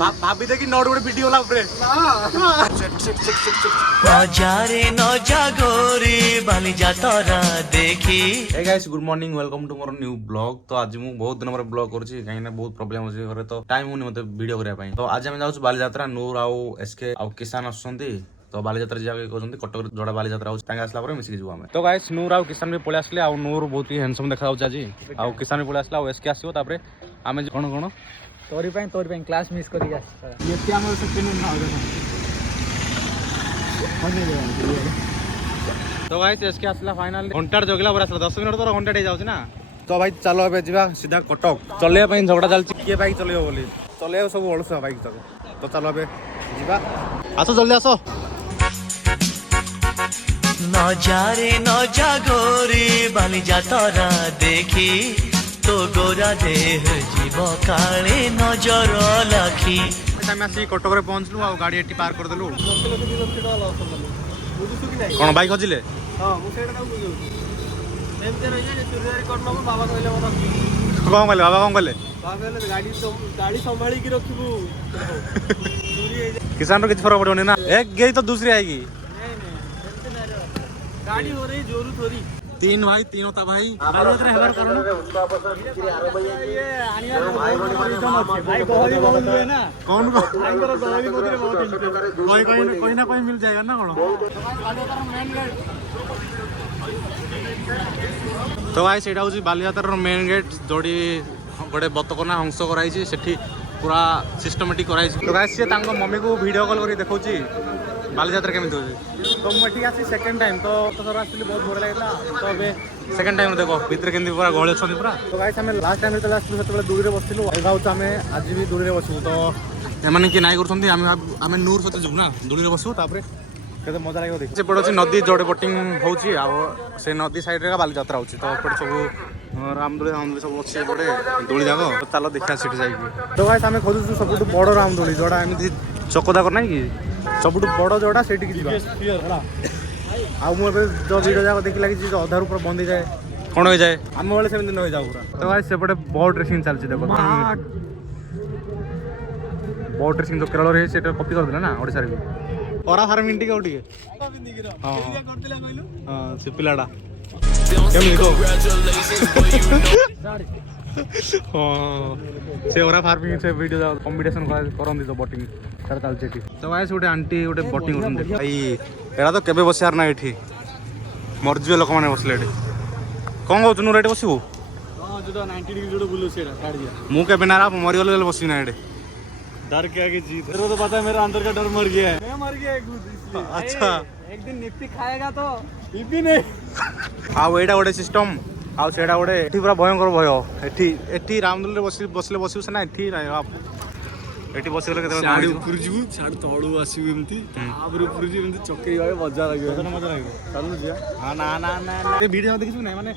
भाभी देखी नोट गोटे वीडियो ला ऊपर नजारे नजागोरी बाली जातरा देखी। Hey guys good morning welcome to more new blog. तो आज मु बहुत दिन पर ब्लॉग करूची काहे ना बहुत प्रॉब्लम होची घरे तो टाइम होनी मते वीडियो करिया पई। तो आज हम जाउछु बाली यात्रा नूर आउ एसके आउ किसान आछंती तो बाली यात्रा जाके कहउछंती कटक जोड़ा बाली यात्रा होची तांगे आसला पर मिसिक जीव हम। तो गाइस नूर आउ किसान भी पळे आसले आउ नूर बहुत ही हैंडसम देखा होची आज आउ किसान भी पळे आसला आउ एसके आसीबो तापरे आमे कोन तोरी पे क्लास मिस कर दिया ये क्या हमर सेकंड ना हो तो गाइस एसके आसला फाइनल घंटा जगला पर आसला 10 मिनिट तो घंटा डे जाउछ ना। तो भाई चलो ए जीवा सीधा कटक चले पई झगड़ा चलची के बाइक चलेयो बोली चले सब ओळसा बाइक तक। तो चलो बे जीवा आसो जल्दी आसो। नजारे नजागोरी बाली जातरा देखी तो गोरा देह जीव काले नजर लाखी। हम आसी कटक रे पहुंचलु आ गाड़ी एटी पार कर देलु कोन बाइक हजिले हां मु सेटा ना बुझु एमते रहि जे चुरियारी करनो बाबा कहले मोर कोन कहले बाबा कोन कहले गाड़ी संभाली की रखिबू किसान रो किछ फरक पड़ोनी ना एक गई तो दूसरी आएगी। नहीं एमते ना गाड़ी हो रही जोरू थोड़ी तीन भाई तीनों ता भाई बाली यात्रा हेबार कारण ये आनिया भाई गहरी बहुत हुए ना कौन को आंगर गहरी मोदरे बहुत इंटरेस्ट कोई ना कोई मिल जाएगा ना कोन। तो भाई सेटा होची बाली यात्रा मेन गेट जोड़ी गोटे बतक ना हंस कराई सेठी पूरा सिस्टमेटिक कराई। तो गाइस से तांको मम्मी को वीडियो कॉल करी देखौची बाली यात्रा केमिति होची। तो मु एठी आसी सेकंड टाइम तो सर आस्ली बहुत भल लागला। तो अबे सेकंड टाइम देखो भीतर केमिति पूरा गळे छथि पूरा। तो गाइस हमें लास्ट टाइम चला आस्लु सेतबेले दूरी रे बसिलु भाउच हमें आज भी दूरी रे बसु। तो एमाने कि नाइ करछथि हमें नूर सते जु ना दूरी रे बसु तापरे केते मजा लागो देखि। से पड़ोची नदी जोड़े बोटिंग होची आ से नदी साइड रे का बाली यात्रा होची। तो पड़ सब रामदोली रामदोली सब अच्छे बड़े दोली जागो तो चलो देखा सीट जाइए। तो गाइस हमें खोजु सब बड़ रामदोली जोड़ा एमती चकदा कर ना कि सब बड़ जोड़ा से आउ मुझे जो वीडियो जाक देख लगी जो अधार ऊपर बंद जाए कौन हो जाए आम बेले से न जाऊ पूरा। तो गाइस सेपटे बोट रेसिंग चलती देखो बोट रेसिंग जो केरल रे से कॉपी कर देला ना ओडिसा रे भी ओरा फार्मिंग टिके उटिके हां हां से पिलाडा केमि को से ओरा फार्मिंग से वीडियो कंपटीशन करंदी तो बोटिंग सर चलचे एठी। तो गाइस गोटे आंटी गोटे बोटिंग करन देख भाई एड़ा तो केबे बसियार ना एठी मरजिबे लोक माने बसले एठी कोन गौ तुनु रेट बसिबो हां जो 90 डिग्री जोड़ बुलु सेटा काट दिया मु के बिना मरि गले बसि ना एडे डर के आगे जीत तेरे को तो पता है मेरा अंदर का डर मर गया है। मैं मर गया खुद इसलिए। अच्छा एक दिन निप्पी खाएगा तो निप्पी नहीं आ एटा गोटे सिस्टम आ सेटा गोटे एठी पूरा भयंकर भय एठी एठी रामदोल रे बसले बसिउ से ना एठी एठी बसि गले केते साड़ी ऊपर जीव साड़ी तळू आसीबु एमती तापर ऊपर जीव एमती चक्के आवे मजा लागियो केते मजा लागियो चलु जिया। हां ना ना ना ए वीडियो देखिसु ना माने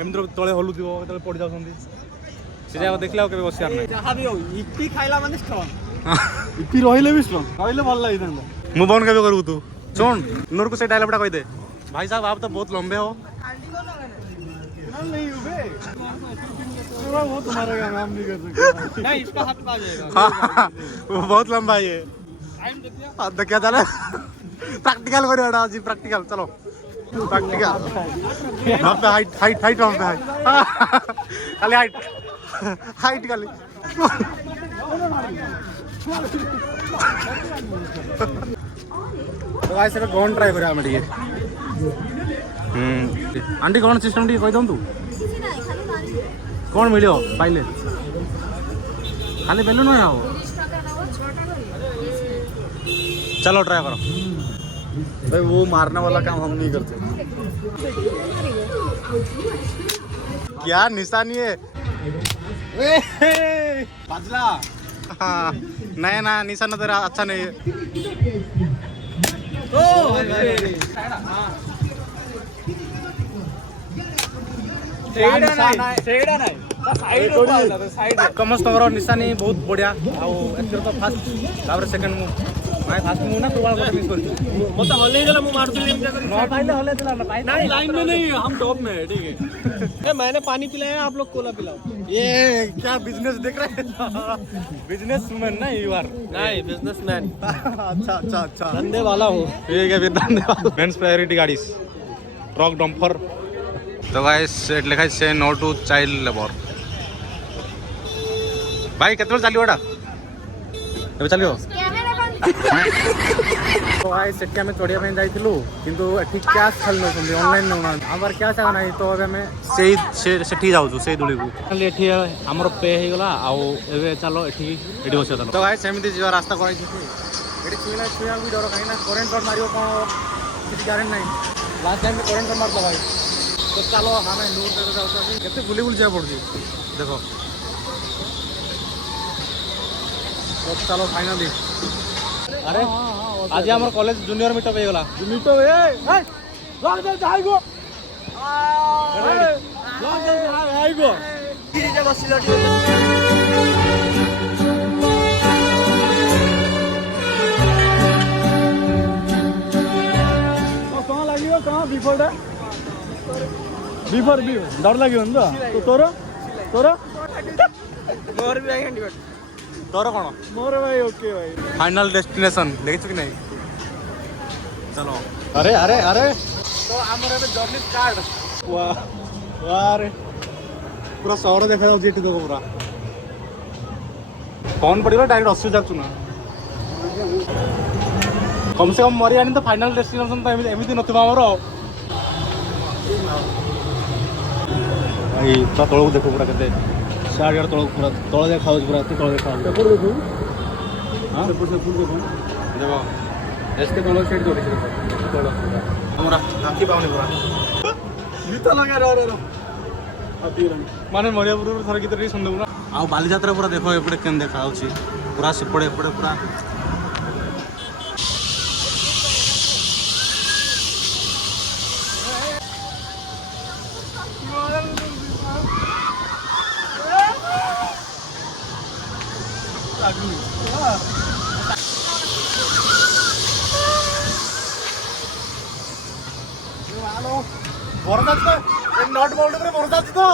एमद्र तळे हलुथिबो केते पड़ जाउछंती से जाय देखला केबे बसियार ना जहां भी हो इप्पी खाइला माने स्ट्रांग इप्पी रहिले भी स्ट्रांग रहिले भल लागि थांदा मु बन केबे करू तू सुन नूर को से डायलॉगटा कह दे भाई साहब आप तो बहुत लंबे हो नहीं उबे वो तुम्हारा काम नहीं कर सकता नहीं इसका हाथ पा जाएगा वो बहुत लंबा है ये टाइम देखिए अब क्या चला प्रैक्टिकल करो जी प्रैक्टिकल चलो प्रैक्टिकल वहां पे हाइट हाइट हाइट वहां पे हाइट खाली हाइट हाइट खाली तो गाइस से कौन ट्राई करे हम ठीक आंटी कौन सिस्टम ठीक कह दंतु कौन मिलियो पाइले खाली बेलून ना हो चलो ट्राई करो भाई वो मारने वाला काम हम नहीं करते। क्या निशानी है बाजला हाँ नहीं ना निशाना तेरा अच्छा नहीं है। ओ सेड़ा नहीं ସମସ୍ତଙ୍କର ନିଶାନି ବହୁତ ବଢିଆ ଆଉ ଏଥିରେ ତ ଫାଷ୍ଟ ତାପରେ ସେକେଣ୍ଡ ମୁଁ ନାଇଁ ଫାଷ୍ଟ ମୁଁ ନା ପ୍ରବାଳ ଗୋଟେ ମିସ୍ କରିଛି मत हले देला मु मारतुली एम जाकर ନ ପାଇଲେ ହଲେ ଥିଲା ନା ପାଇ नहीं लाइन में नहीं हम टॉप में है ठीक है ए मैंने पानी पिलाया आप लोग कोला पिलाओ ये क्या बिजनेस देख रहे हैं बिजनेसमैन ना यू आर नहीं बिजनेसमैन अच्छा अच्छा अच्छा धंधे वाला हूँ ठीक है फिर धन्यवाद मेंस प्रायोरिटी गाड़ीज ट्रक डम्फर तो गाइस सेट लिखा है से नो टू चाइल्ड लेबर भाई केतबेल चलियो एटा एबे चलियो तो भाई सेट में चढ़िया पे जाइथिलु किंतु एठी कैश खाली न सुन ऑनलाइन न हमर क्या चाह नहीं तो एबे में सेठी जाउ से दुली को खाली एठी हमर पे हे गला आ एबे चलो एठी एठी बस चलो तो भाई सेमिति जीवा रास्ता कोइ छी एठी छुआ भी डर काई ना करंट पर मारियो को किसी गारंटी नहीं लास्ट टाइम में करंट पर मारता भाई तो चलो हमें दूर तक जाऊ केते बुली बुली जा पड़जी देखो तो चलो फाइनली अरे आज हमर कॉलेज जूनियर मीटअप हे गला मीटअप ए लग जा जाइगो लग जा आइगो गिरी जा बसिला कहाँ लागियो कहाँ बिफोर डर लाग्यो नि त तो तोर मोर भी आई हंडी तोर कोन मोर भाई ओके भाई फाइनल डेस्टिनेशन देखिछु कि नहीं चलो अरे अरे अरे तो हमर एबे जर्नी स्टार्ट वाह वाह रे पूरा शहर देखा जाउछि एठी देखो पूरा कौन पड़िबा डायरेक्ट 80 जाचु ना कम से कम मरी आनी तो फाइनल डेस्टिनेशन तो एमिति नथिबा हमर भाई तो तळକୁ देखो पूरा केते साढ़े तळକୁ पूरा तळ देखा जाउछि पूरा तळ देखा जाउछि पेपर देखो हां पेपर से फुल देखो देखो एस्ते तळ सेट जोड़ी तळ हमरा आखि पाउनी पूरा गीत लगा रो हाथी रंग माने मरियापुर थर गीत रे सुनदउ ना आ बाली यात्रा पूरा देखो एपटे केन देखा जाउछि पूरा सेपड़े एपटे पूरा बरसात तो नॉट बोल्ड रे बरसात तो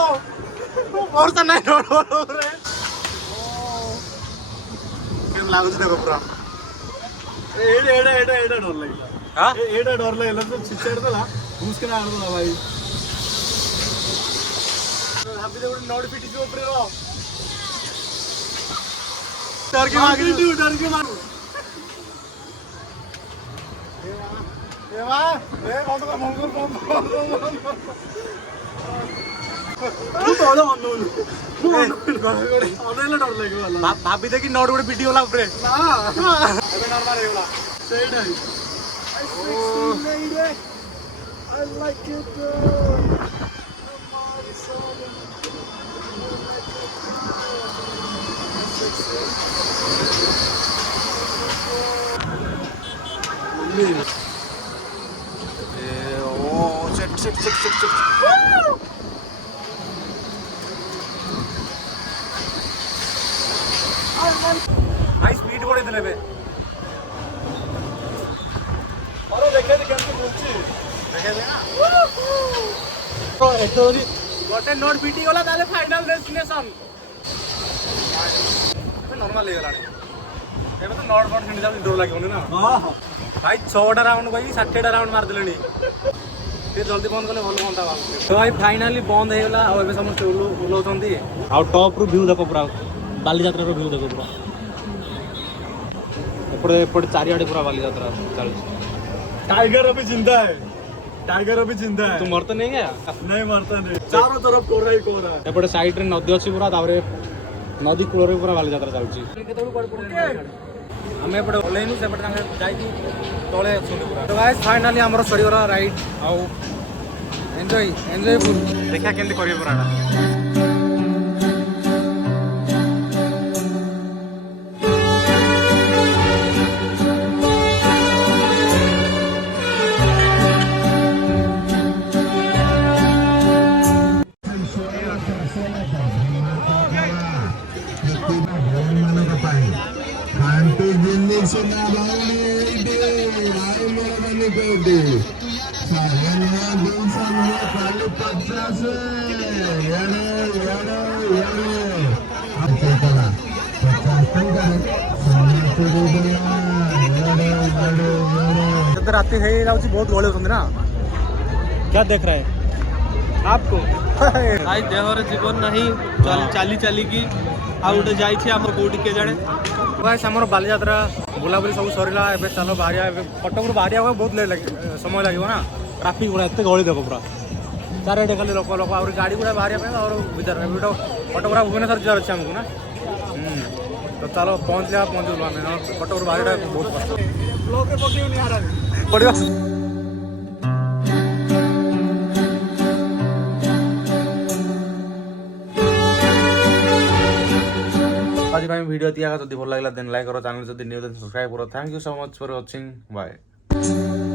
बरसात नहीं नॉट बोल्ड रे केम लागुछ देखो पूरा एडे डर लागला हां एडे डर लागला तो छिचड़ देला घुस के आडला भाई अभी तो नॉट पिटी के ऊपर रो डर के मार एवा ए बंद कर तू तो वाला मन अनेला डर लागो वाला भाभी देखी नॉट गोटे वीडियो ला ऊपर ना एबे नॉर्मल हे गला सही नहीं I like it high speed बड़े दिले बे अरे देखे दे केमती बोलछी देखे दे ना तो एतो री गोटे नोट बीटी गला ताले फाइनल डेस्टिनेशन तो नॉर्मल हे गलानी एबे तो नॉट बॉट खंडी जा डर लागोनी ना हां भाई 6टा राउंड भाई 60टा राउंड मार दिलेनी ते जल्दी बंद कले भल बनता बाबू तो भाई फाइनली बंद हे गला आ एबे समस्त उलोचंती आ टॉप रु व्यू देखो पूरा बाली यात्रा रो व्यू देखो पूरा एपड़े एपड़े चारियाडे पूरा बाली यात्रा चल टाइगर अभी जिंदा है तू मरता नहीं गया नहीं मरता नहीं चारों तरफ कोरा ही कोरा एपटे साइड रे नदी अछि पूरा ताबरे नदी कूल रे पूरा बाली यात्रा चलछि हमें एपटे ओलेनु सेपटे तांगे जाई तळे अछुनी पूरा तो गाइस फाइनली हमर सरीवरा राइड आउ एन्जॉय फुल देखा केंदी करियो पूराटा राति है बहुत गहଳି होती ना क्या देख रहे हैं आपको आज देहर जीवन नहीं चाली चाली की आउ गोटे जाइए आम कौटी किए जाने आमर बालीजात्रा बुलाबुली सब सरला ए चलो बाहरिया कटक बाहरिया बहुत लेट लगे समय लगे ना ट्राफिक गुड़ा एत गहली देख पूरा चारिटे खाली लोक लोक और गाड़ी गुड़ा बाहर और भर कटक गुड़ा भुवनेश्वर जावर अच्छे आमको ना तो चलो पहुँचले पहुँचलु आम कटक बाहर बहुत कष्ट पड़ा आज वीडियो दिया जब भल लगे देन लाइक करो चैनल जब न्यू देन सब्सक्राइब करो thank you so much for watching bye.